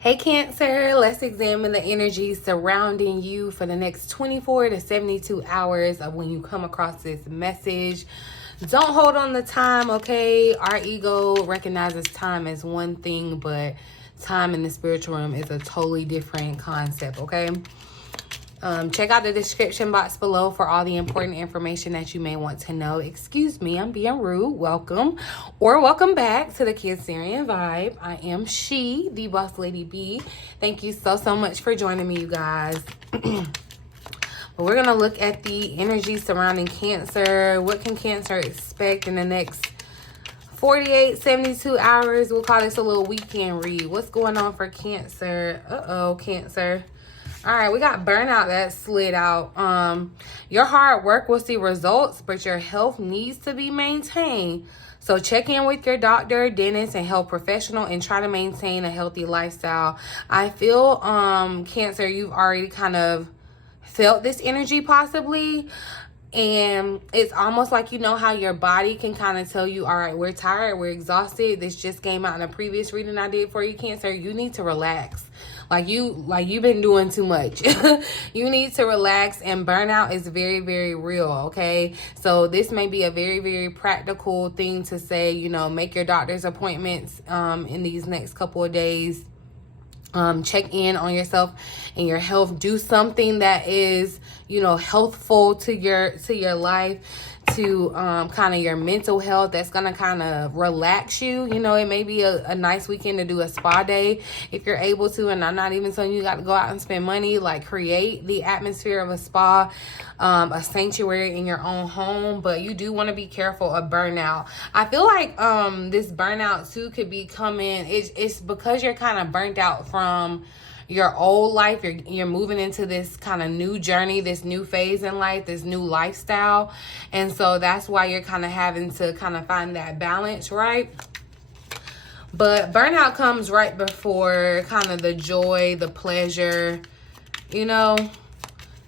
Hey Cancer, let's examine the energy surrounding you for the next 24 to 72 hours of when you come across this message. Don't hold on the time, okay? Our ego recognizes time as one thing, but time in the spiritual realm is a totally different concept, okay? Check out the description box below for all the important information that you may want to know. Excuse me, I'm being rude. Welcome or welcome back to the Cancerian vibe. I am she, the boss lady B. Thank you so much for joining me, you guys. But we're going to look at the energy surrounding Cancer. What can Cancer expect in the next 48, 72 hours? We'll call this a little weekend read. What's going on for Cancer? Uh-oh, Cancer. All right, we got burnout that slid out. Your hard work will see results, but your health needs to be maintained. So check in with your doctor, dentist, and health professional and try to maintain a healthy lifestyle. I feel, Cancer, you've already kind of felt this energy possibly. And it's almost like, you know how your body can kind of tell you, all right, we're tired, we're exhausted. This just came out in a previous reading I did for you, Cancer. You need to relax. Like you've been doing too much. You need to relax, and burnout is very, very real, okay? So this may be a very, very practical thing to say, you know, make your doctor's appointments in these next couple of days. Check in on yourself and your health. Do something that is, you know, healthful to your life, to kind of your mental health, that's gonna kind of relax you. You know, it may be a nice weekend to do a spa day if you're able to, and I'm not even saying you got to go out and spend money. Like, create the atmosphere of a spa, a sanctuary in your own home, but you do want to be careful of burnout. I feel like this burnout too could be coming, it's because you're kind of burnt out from your old life. You're moving into this kind of new journey, this new phase in life, this new lifestyle. And so that's why you're kind of having to kind of find that balance, right? But burnout comes right before kind of the joy, the pleasure. You know,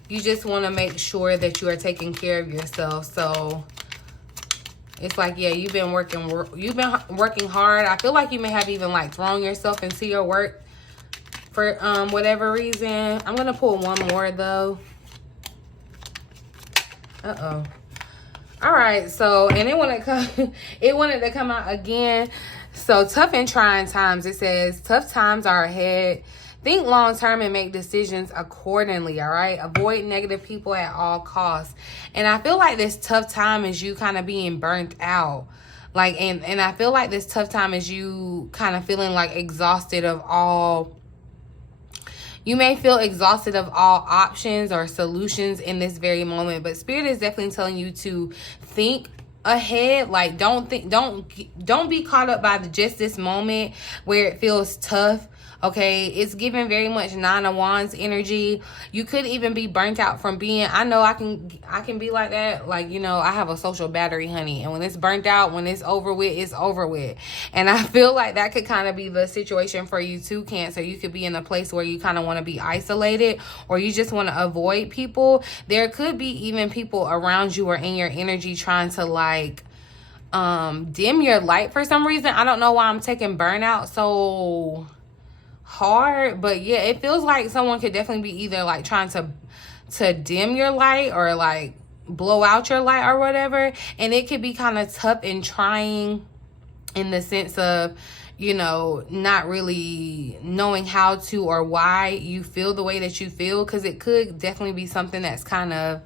you just want to make sure that you are taking care of yourself. So it's like, yeah, you've been working hard. I feel like you may have even like thrown yourself into your work for whatever reason. I'm gonna pull one more though. Uh-oh. All right, so, and it wanted to come out again. So, tough and trying times. It says tough times are ahead. Think long term and make decisions accordingly, all right? Avoid negative people at all costs. And I feel like this tough time is you kind of being burnt out. Like, and I feel like this tough time is you kind of feeling like exhausted of all. You may feel exhausted of all options or solutions in this very moment, but Spirit is definitely telling you to think ahead. Like, don't be caught up by just this moment where it feels tough. Okay, it's giving very much Nine of Wands energy. You could even be burnt out from being, I know I can be like that. Like, you know, I have a social battery, honey. And when it's burnt out, when it's over with, it's over with. And I feel like that could kind of be the situation for you too, Cancer. You could be in a place where you kind of want to be isolated, or you just want to avoid people. There could be even people around you or in your energy trying to like dim your light for some reason. I don't know why I'm taking burnout so hard, but yeah, it feels like someone could definitely be either like trying to dim your light or like blow out your light or whatever. And it could be kind of tough and trying in the sense of, you know, not really knowing how to or why you feel the way that you feel, because it could definitely be something that's kind of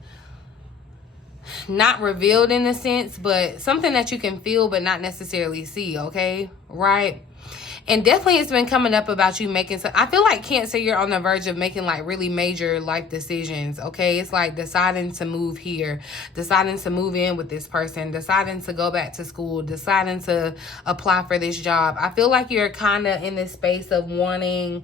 not revealed in a sense, but something that you can feel but not necessarily see, okay? Right? And definitely it's been coming up about you making some, I feel like Cancer, you're on the verge of making like really major life decisions, okay? It's like deciding to move here, deciding to move in with this person, deciding to go back to school, deciding to apply for this job. I feel like you're kind of in this space of wanting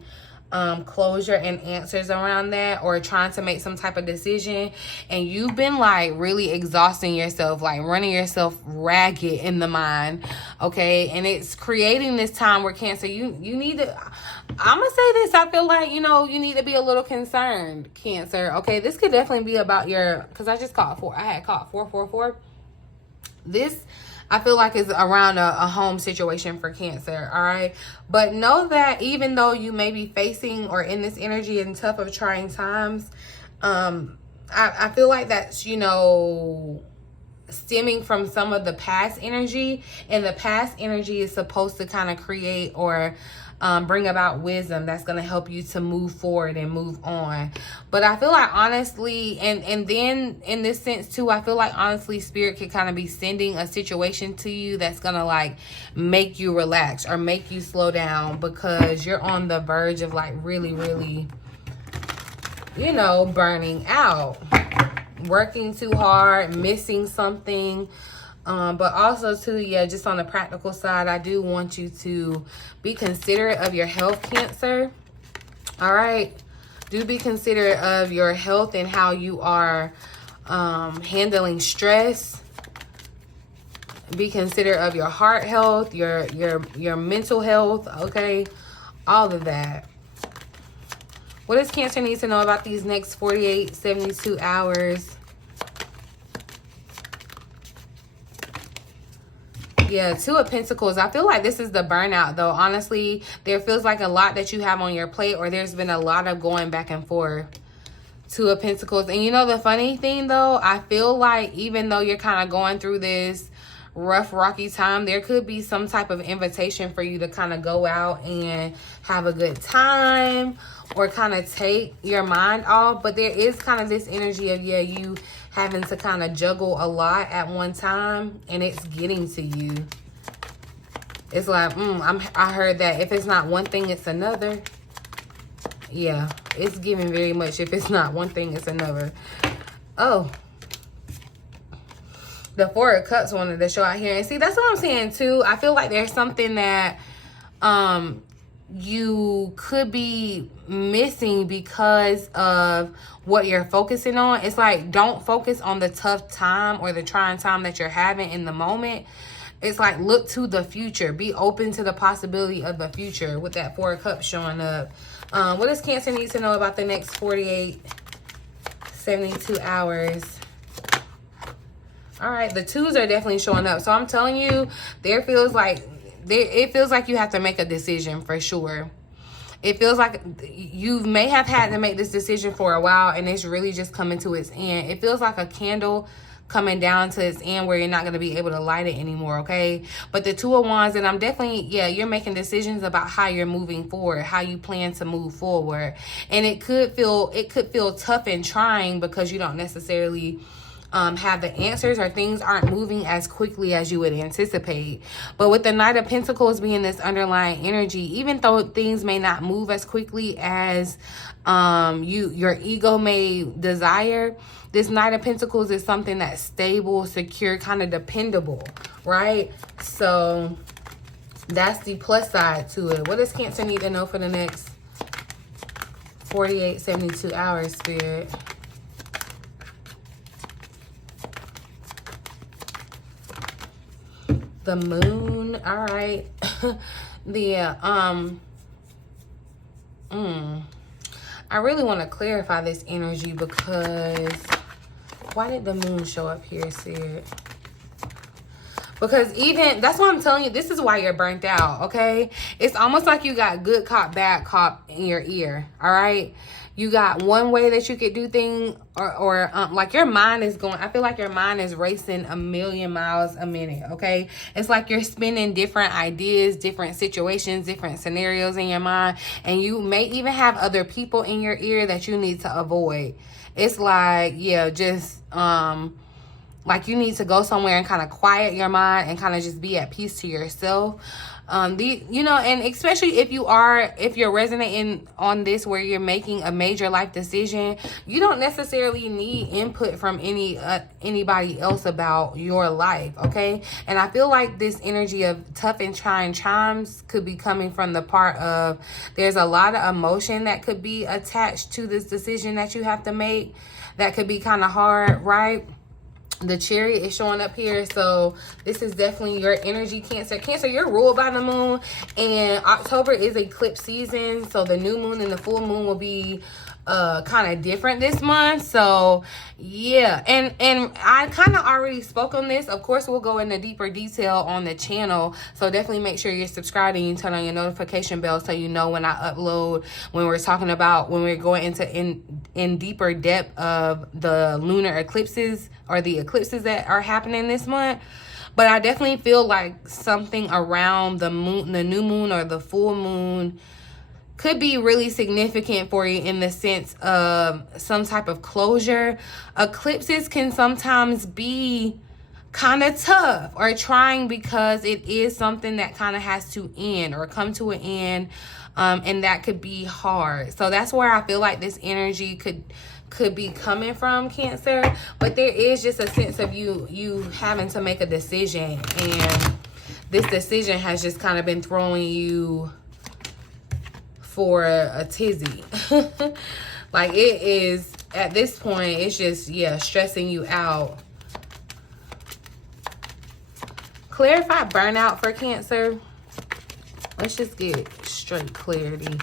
closure and answers around that, or trying to make some type of decision, and you've been like really exhausting yourself, like running yourself ragged in the mind, okay? And it's creating this time where Cancer, you need to, I'm gonna say this, I feel like, you know, you need to be a little concerned, Cancer, okay? This could definitely be about your, because I just caught 4, I had caught 444. This I feel like it's around a home situation for Cancer, all right? But know that even though you may be facing or in this energy in tough of trying times, I feel like that's, you know, stemming from some of the past energy. And the past energy is supposed to kind of create or bring about wisdom that's going to help you to move forward and move on. But I feel like honestly, and then in this sense too, I feel like honestly Spirit could kind of be sending a situation to you that's going to like make you relax or make you slow down, because you're on the verge of like really, you know, burning out, working too hard, missing something. But also too, yeah, just on the practical side, I do want you to be considerate of your health, Cancer. All right. Do be considerate of your health and how you are handling stress. Be considerate of your heart health, your mental health, okay? All of that. What does Cancer need to know about these next 48, 72 hours? Yeah, Two of Pentacles. I feel like this is the burnout, though. Honestly, there feels like a lot that you have on your plate, or there's been a lot of going back and forth. Two of Pentacles. And you know the funny thing, though? I feel like even though you're kind of going through this rough, rocky time, there could be some type of invitation for you to kind of go out and have a good time or kind of take your mind off. But there is kind of this energy of, yeah, you having to kind of juggle a lot at one time, and it's getting to you. It's like, I heard that if it's not one thing, it's another. Yeah, it's giving very much. If it's not one thing, it's another. Oh, the Four of Cups wanted to show out here. And see, that's what I'm saying too. I feel like there's something that you could be missing because of what you're focusing on. It's like, don't focus on the tough time or the trying time that you're having in the moment. It's like, look to the future. Be open to the possibility of the future with that Four of Cups showing up. What does Cancer need to know about the next 48, 72 hours? All right, the twos are definitely showing up. So I'm telling you, it feels like you have to make a decision for sure. It feels like you may have had to make this decision for a while, and it's really just coming to its end. It feels like a candle coming down to its end where you're not going to be able to light it anymore, okay? But the Two of Wands, and I'm definitely, yeah, you're making decisions about how you're moving forward, how you plan to move forward. And it could feel tough and trying because you don't necessarily have the answers, or things aren't moving as quickly as you would anticipate. But with the Knight of Pentacles being this underlying energy, even though things may not move as quickly as your ego may desire, this Knight of Pentacles is something that's stable, secure, kind of dependable, right? So that's the plus side to it. What does Cancer need to know for the next 48, 72 hours, Spirit? The Moon. All right. I really want to clarify this energy, because why did the Moon show up here, Spirit? Because even, that's what I'm telling you, this is why you're burnt out, okay? It's almost like you got good cop, bad cop in your ear, all right? You got one way that you could do things, or like your mind is going, I feel like your mind is racing a million miles a minute, okay? It's like you're spinning different ideas, different situations, different scenarios in your mind, and you may even have other people in your ear that you need to avoid. It's like, yeah, just, like you need to go somewhere and kind of quiet your mind and kind of just be at peace to yourself. You know, and especially if you're resonating on this where you're making a major life decision, you don't necessarily need input from anybody else about your life, okay? And I feel like this energy of tough and trying times could be coming from the part of there's a lot of emotion that could be attached to this decision that you have to make that could be kind of hard, right? The Chariot is showing up here. So this is definitely your energy, Cancer. Cancer, you're ruled by the moon, and October is eclipse season. So the new moon and the full moon will be kind of different this month. So yeah, and I kind of already spoke on this. Of course, we'll go into deeper detail on the channel, so definitely make sure you're subscribed and you turn on your notification bell so you know when I upload, when we're talking about, when we're going into in deeper depth of the lunar eclipses or the eclipses that are happening this month. But I definitely feel like something around the moon, the new moon or the full moon, could be really significant for you in the sense of some type of closure. Eclipses can sometimes be kind of tough or trying because it is something that kind of has to end or come to an end, and that could be hard. So that's where I feel like this energy could be coming from, Cancer. But there is just a sense of you having to make a decision, and this decision has just kind of been throwing you for a tizzy. Like, it is at this point, it's just, yeah, stressing you out. Clarify burnout for Cancer. Let's just get straight clarity.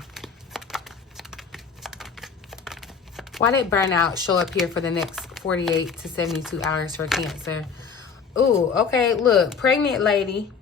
Why did burnout show up here for the next 48 to 72 hours for Cancer? Ooh, okay, look, pregnant lady.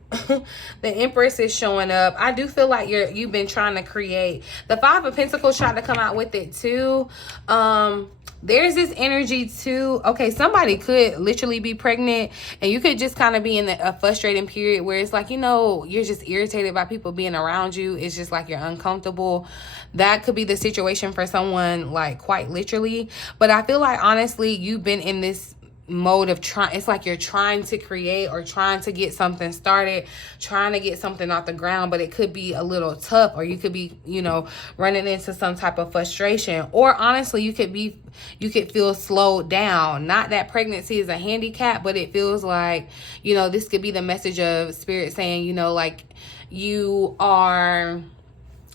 The Empress is showing up. I do feel like you've been trying to create. The Five of Pentacles tried to come out with it too. There's this energy too. Okay, somebody could literally be pregnant, and you could just kind of be in a frustrating period where it's like, you know, you're just irritated by people being around you. It's just like you're uncomfortable. That could be the situation for someone, like, quite literally. But I feel like, honestly, you've been in this mode of trying. It's like you're trying to create or trying to get something started, trying to get something off the ground, but it could be a little tough, or you could be, you know, running into some type of frustration, or honestly you could feel slowed down. Not that pregnancy is a handicap, but it feels like, you know, this could be the message of Spirit saying, you know, like, you are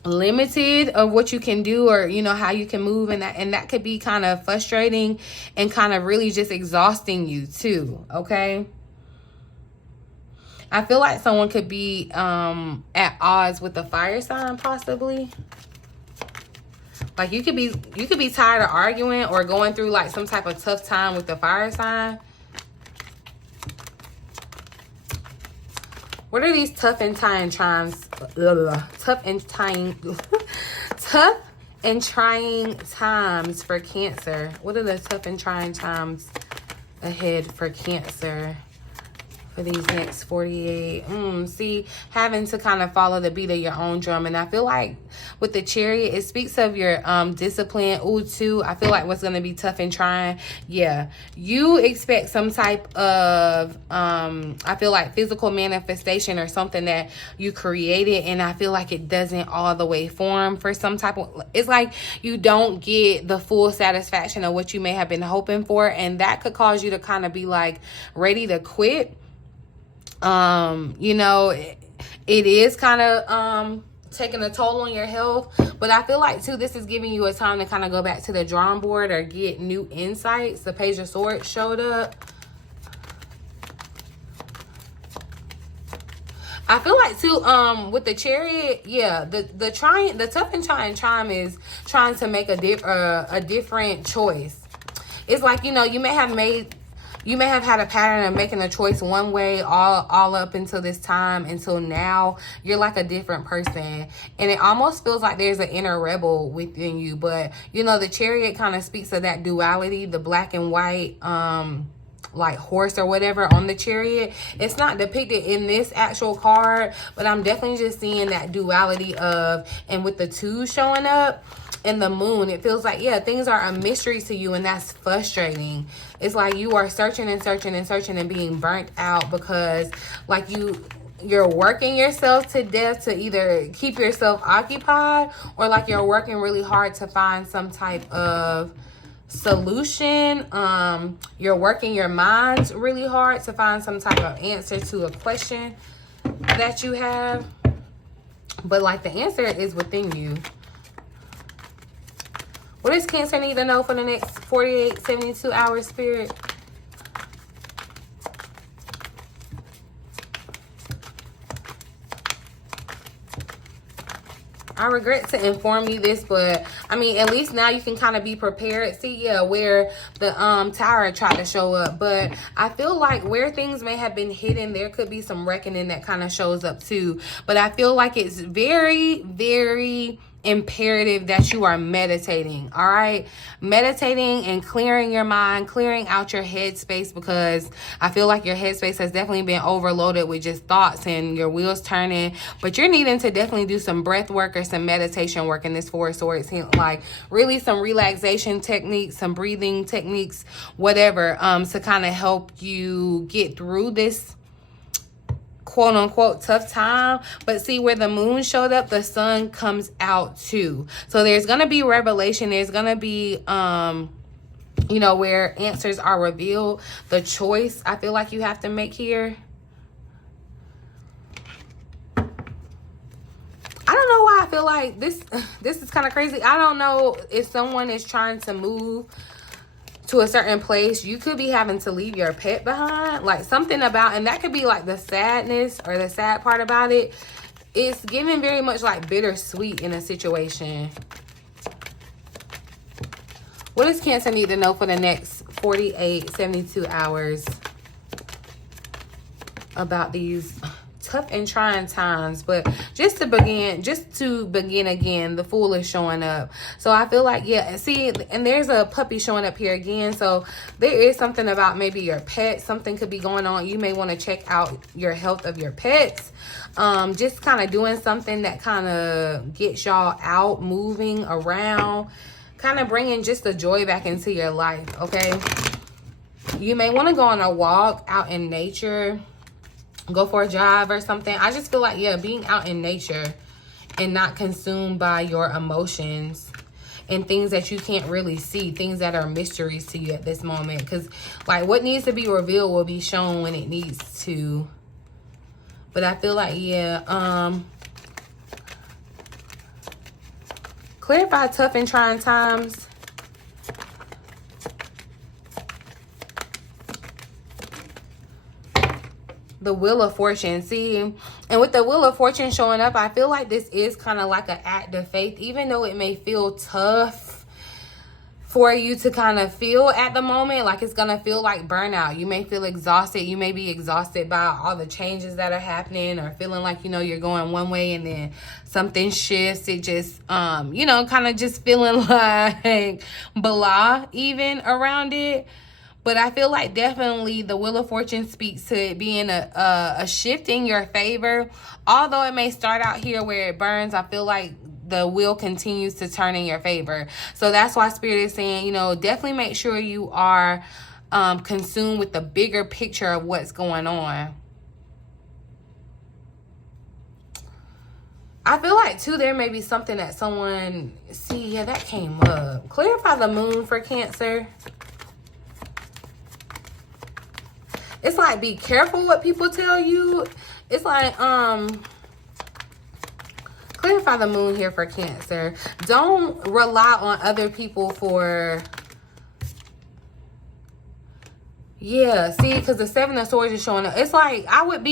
limited of what you can do, or, you know, how you can move, and that could be kind of frustrating and kind of really just exhausting you too. Okay, I feel like someone could be at odds with the fire sign, possibly. Like, you could be tired of arguing or going through like some type of tough time with the fire sign. What are these tough and trying times? Tough and trying times for Cancer. What are the tough and trying times ahead for Cancer for these next 48? See, having to kind of follow the beat of your own drum. And I feel like with the Chariot, it speaks of your discipline. Too, I feel like what's going to be tough and trying, yeah, you expect some type of I feel like physical manifestation or something that you created, and I feel like it doesn't all the way form for some type of, it's like you don't get the full satisfaction of what you may have been hoping for, and that could cause you to kind of be like ready to quit. You know, it is kind of taking a toll on your health, but I feel like too, this is giving you a time to kind of go back to the drawing board or get new insights. The Page of Swords showed up. I feel like too, with the Chariot, yeah, the tough and trying chime is trying to make a different choice. It's like, you know, you may have had a pattern of making a choice one way all up until this time, until now you're like a different person, and it almost feels like there's an inner rebel within you. But, you know, the Chariot kind of speaks of that duality, the black and white, like horse or whatever on the Chariot. It's not depicted in this actual card, but I'm definitely just seeing that duality of, and with the two showing up and the moon, it feels like, yeah, things are a mystery to you, and that's frustrating. It's like you are searching and searching and searching and being burnt out because, like, you're working yourself to death to either keep yourself occupied, or like you're working really hard to find some type of solution. You're working your mind really hard to find some type of answer to a question that you have, but like the answer is within you. What does Cancer need to know for the next 48, 72 hours, Spirit? I regret to inform you this, but I mean, at least now you can kind of be prepared. See, yeah, where the Tower tried to show up, but I feel like where things may have been hidden, there could be some reckoning that kind of shows up too. But I feel like it's very, very imperative that you are meditating. All right, meditating and clearing your mind, clearing out your headspace, because I feel like your headspace has definitely been overloaded with just thoughts and your wheels turning. But you're needing to definitely do some breath work or some meditation work in this Four of Swords, like really some relaxation techniques, some breathing techniques, whatever, to kind of help you get through this quote unquote tough time. But see, where the moon showed up, the sun comes out too. So there's gonna be revelation. There's gonna be you know, where answers are revealed. The choice I feel like you have to make here. I don't know why I feel like this is kind of crazy. I don't know if someone is trying to move to a certain place. You could be having to leave your pet behind, like something about, and that could be like the sadness or the sad part about it. It's giving very much like bittersweet in a situation. What does Cancer need to know for the next 48, 72 hours about these tough and trying times? But just to begin again, the Fool is showing up. So I feel like, yeah, see, and there's a puppy showing up here again. So there is something about maybe your pet. Something could be going on. You may want to check out your health of your pets. Just kind of doing something that kind of gets y'all out, moving around, kind of bringing just the joy back into your life, okay? You may want to go on a walk out in nature, go for a drive or something. I just feel like, yeah, being out in nature and not consumed by your emotions and things that you can't really see, things that are mysteries to you at this moment. Because like what needs to be revealed will be shown when it needs to. But I feel like, yeah, clarify tough and trying times. The Wheel of Fortune. See, and with the Wheel of Fortune showing up, I feel like this is kind of like an act of faith, even though it may feel tough for you to kind of feel at the moment. Like it's gonna feel like burnout. You may feel exhausted. You may be exhausted by all the changes that are happening, or feeling like, you know, you're going one way and then something shifts. It just you know, kind of just feeling like blah even around it. But I feel like definitely the Wheel of Fortune speaks to it being a shift in your favor. Although it may start out here where it burns, I feel like the wheel continues to turn in your favor. So that's why Spirit is saying, you know, definitely make sure you are consumed with the bigger picture of what's going on. I feel like, too, there may be something that someone... See, yeah, that came up. Clarify the moon for Cancer. It's like, be careful what people tell you. It's like, clarify the moon here for Cancer. Don't rely on other people for... Yeah, see, because the Seven of Swords is showing up. It's like, I would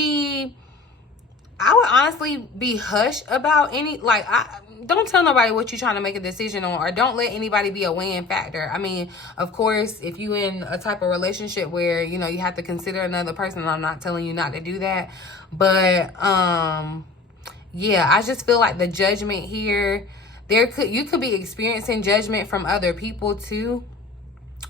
honestly be hush about any, like, don't tell nobody what you're trying to make a decision on, or don't let anybody be a weighing factor. I mean, of course, if you in a type of relationship where, you know, you have to consider another person, I'm not telling you not to do that. But, yeah, I just feel like the judgment here, you could be experiencing judgment from other people too.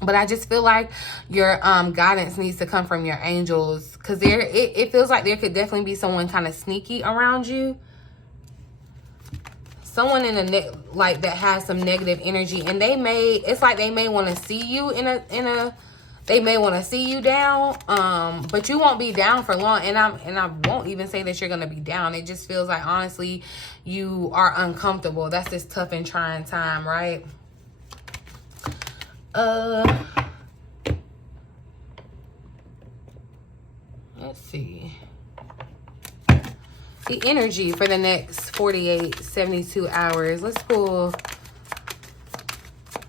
But I just feel like your guidance needs to come from your angels, because it feels like there could definitely be someone kind of sneaky around you. Someone like that has some negative energy, and it's like they may want to see you they may want to see you down, but you won't be down for long. And I won't even say that you're gonna be down. It just feels like, honestly, you are uncomfortable. That's this tough and trying time, right? Let's see. The energy for the next 48, 72 hours. Let's pull,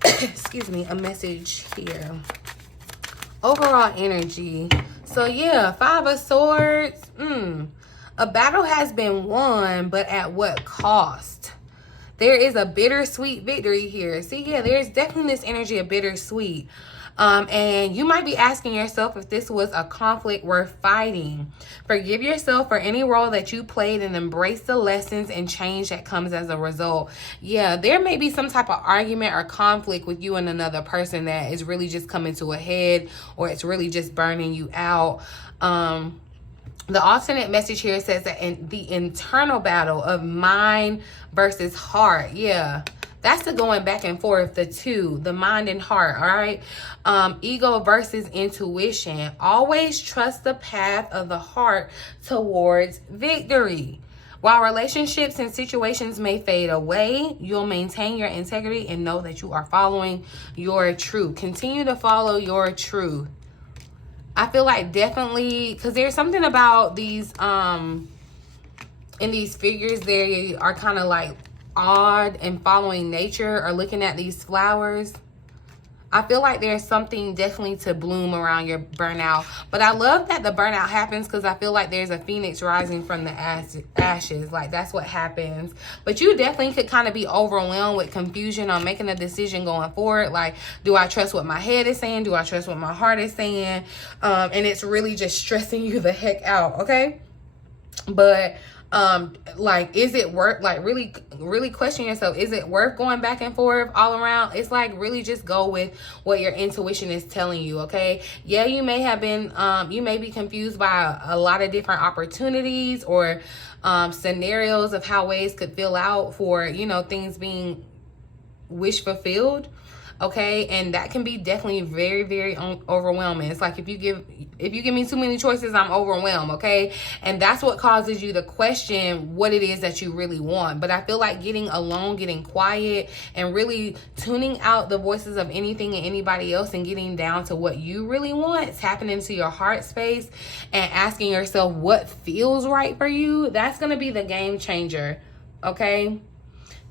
excuse me, a message here. Overall energy. So, yeah, Five of Swords. A battle has been won, but at what cost? There is a bittersweet victory here. See, yeah, there's definitely this energy of bittersweet. And you might be asking yourself if this was a conflict worth fighting. Forgive yourself for any role that you played and embrace the lessons and change that comes as a result. Yeah, there may be some type of argument or conflict with you and another person that is really just coming to a head, or it's really just burning you out. The alternate message here says that in the internal battle of mind versus heart. Yeah. That's the going back and forth, the two, the mind and heart, all right? Ego versus intuition. Always trust the path of the heart towards victory. While relationships and situations may fade away, you'll maintain your integrity and know that you are following your truth. Continue to follow your truth. I feel like definitely, because there's something about these, in these figures, they are kind of like odd and following nature or looking at these flowers. I feel like there's something definitely to bloom around your burnout. But I love that the burnout happens because I feel like there's a phoenix rising from the ashes. Like, that's what happens. But you definitely could kind of be overwhelmed with confusion on making a decision going forward. Like, do I trust what my head is saying? Do I trust what my heart is saying? And it's really just stressing you the heck out, okay? But like, is it worth, like, really question yourself, is it worth going back and forth all around? It's like, really just go with what your intuition is telling you, okay? Yeah, you may have been, you may be confused by a lot of different opportunities or scenarios of how ways could fill out for, you know, things being wish fulfilled. Okay, and that can be definitely very, very overwhelming. It's like if you give me too many choices, I'm overwhelmed, okay? And that's what causes you to question what it is that you really want. But I feel like getting alone, getting quiet, and really tuning out the voices of anything and anybody else and getting down to what you really want, tapping into your heart space and asking yourself what feels right for you, that's going to be the game changer, okay?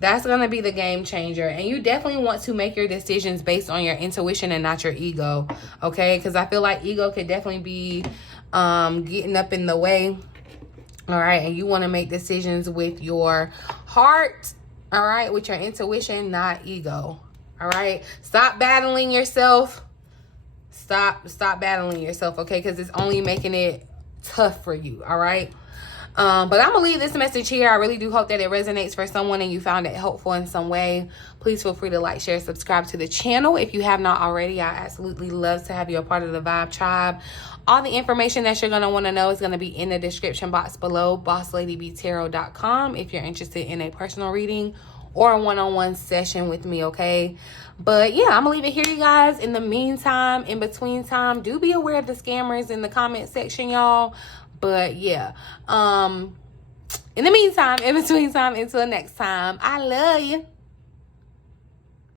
That's going to be the game changer. And you definitely want to make your decisions based on your intuition and not your ego, okay? Because I feel like ego could definitely be getting up in the way, all right? And you want to make decisions with your heart, all right? With your intuition, not ego, all right? Stop battling yourself. Stop battling yourself, okay? Because it's only making it tough for you, all right? But I'm going to leave this message here. I really do hope that it resonates for someone and you found it helpful in some way. Please feel free to like, share, subscribe to the channel. If you have not already, I absolutely love to have you a part of the Vibe Tribe. All the information that you're going to want to know is going to be in the description box below, BossLadyBTarot.com, if you're interested in a personal reading or a one-on-one session with me, okay? But yeah, I'm gonna leave it here, you guys. In the meantime, in between time, do be aware of the scammers in the comment section, y'all. But yeah, in the meantime, in between time, until next time, I love you.